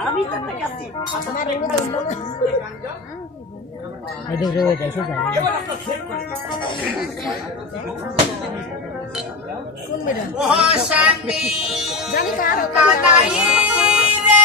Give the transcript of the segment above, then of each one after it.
আমি তো একটা কাছি আমার এর মধ্যে এই দেখো ওই দেখো এবার আমরা শেয়ার করি কোন মেডা মহাশান্তি জানি কার কানাই রে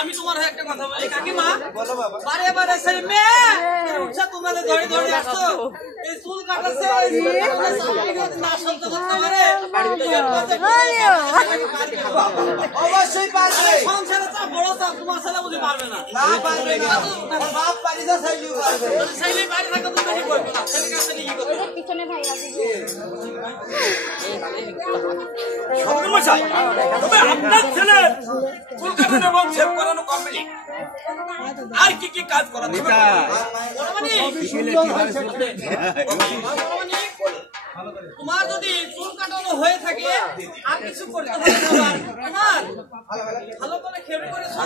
আমি তোমার একটা কথা বলি কাকিমা বারে বারে সেই মেয়ে উঠছে তোমাদের ধরে ধরে আসছো এই চুল কাটাচ্ছে না সহ্য করতে পারে অবশ্যই পারবে সংসারে চাপ বড় চাপ তোমার ছেলে বুঝি পারবে না পারবে না বাপ পারি না ছেলে পারবে ছেলে বাড়ি থাকে তুমি বেশি করবে না ছেলে কাছে কি করবে পিছনে ভাই আছে সর্বমশাই তবে আপনার ছেলে চুল কাটানো এবং শেভ করানো কমপ্লিট আর কি কি কাজ করা দিবে তোমার যদি চুল কাটানো হয়ে থাকে আর কিছু করতে হবে না তোমার ভালো করে খেয়ে করেছো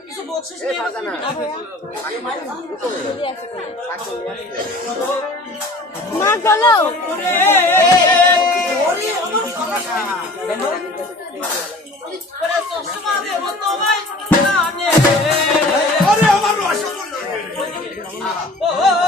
কিছু বকশিশ নিয়ে মা চলো Oh,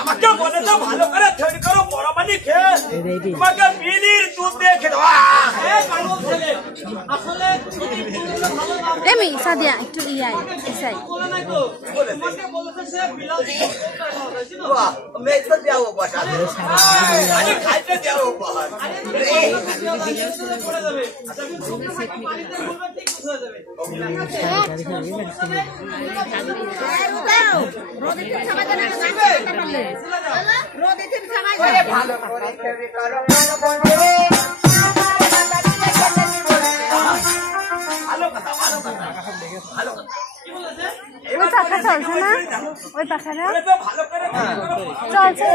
আমাকে বলে তো ভালো করে তৈরি করো বড় পানি খেয়ে তোমাকে বিলির দুধ দিয়ে খেতে আসলে এমি সাদিয়া একটু ইয়াই এসাই তোমাকে বলেছে সে বিলাল मैं तो जाओ बस अरे खाइते जाओ बाहर अरे পড়ে যাবে আচ্ছা পানিতে বলবে ঠিক হয়ে যাবে রোদিতে সবাই জানা রোদিতে সবাই ভালো করে তৈরি করো ভালো কথা ভালো কথা ওই পাখা চলছে না ওই পাখাটা ভালো করে চলছে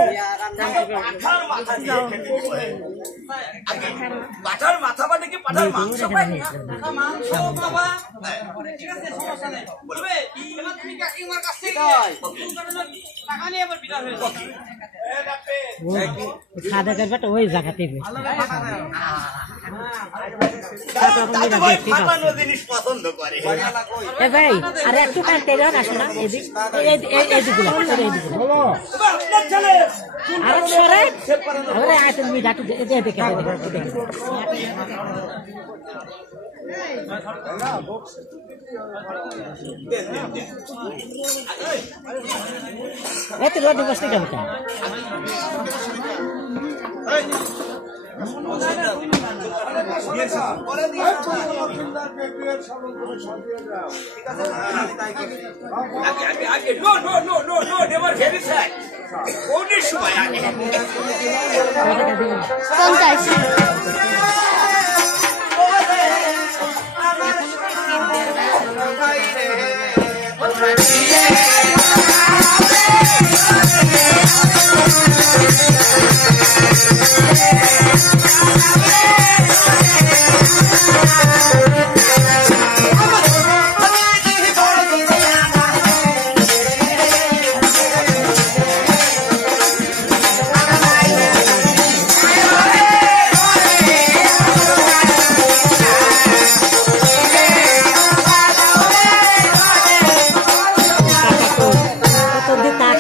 পাঠার মাথা বা নাকি পাঠার মাংস পাই মাংস বাবা ঠিক আছে সমস্যা নেই বলবে তুমি কাকিমার কাছ থেকে টাকা নিয়ে আবার বিদায় হয়ে যাবে খাদা করবে তো ওই জায়গাতে জিনিস পছন্দ করে ভাই আরে একটু কাটতে যাও না শোনা এইদিকগুলো আর সরে আরে আয় তুমি ডাটু দেখে এই তো রোদ বসতে যাবো Bye.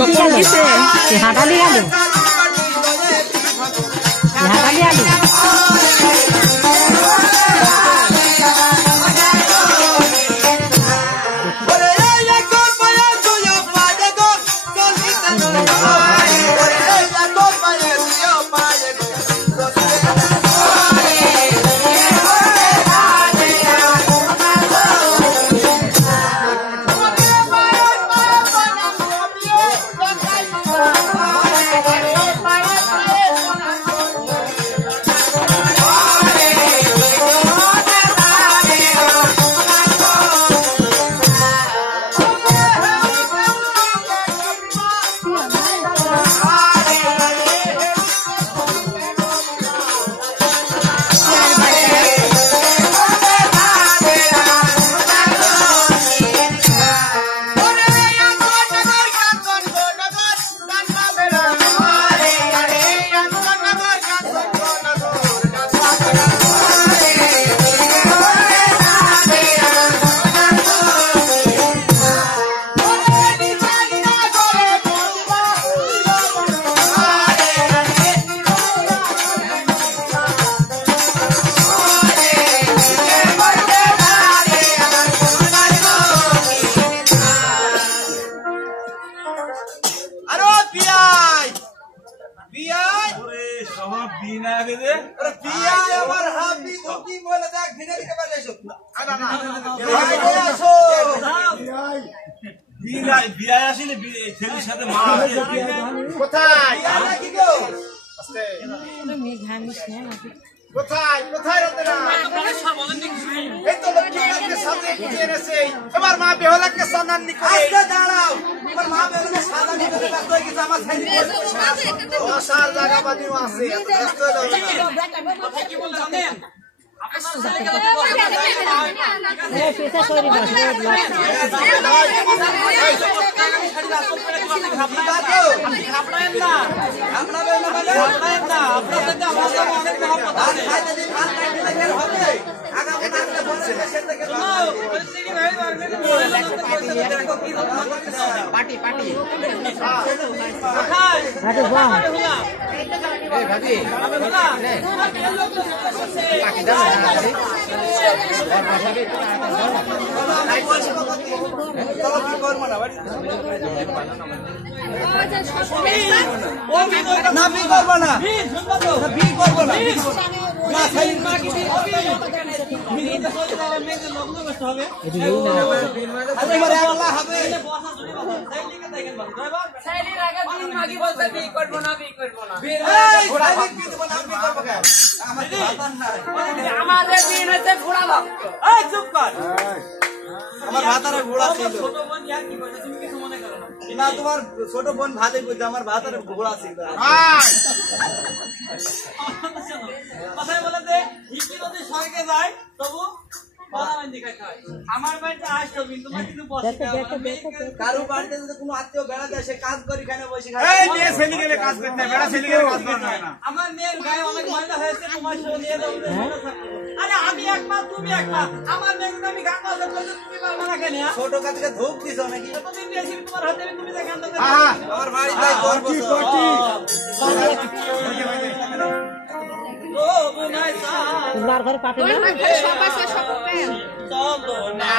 এদিকে গেছে হাঁটালি গেল হাঁটালি গেল এবার মা বেহলাকে সান্নান নি করে আচ্ছা দাঁড়াও এবার মা বেহলাকে সান্নান নি করে তার কই কিছু আমার ছাইনি ও সার জায়গা বাদিও আছে ব্যস্ত হলো কথা কি বল জানেন তোমার ছোট বোন ভাতে করতে আমার ভাতের ঘোড়া ছিল কথাই বলে যে হিকি যদি স্বর্গে যায় তবু আমার বাড়িতে আসতো কিন্তু কিন্তু কারো বাড়িতে যদি কোনো আত্মীয় বেড়াতে আসে কাজ করি খানে বসে আমার মেয়ের গায়ে অনেক ময়লা হয়েছে তোমার সঙ্গে নিয়ে যাবো আরে আমি এক মাস তুমি এক মাস আমার মেয়েকে আমি গান বাজা করতে তুমি পারবে না কেন ছোট কাছে ধূপ দিছো নাকি এতদিন দিয়েছি তোমার হাতে তুমি দেখে আমার বাড়িতে তোমার ঘরে কাটে না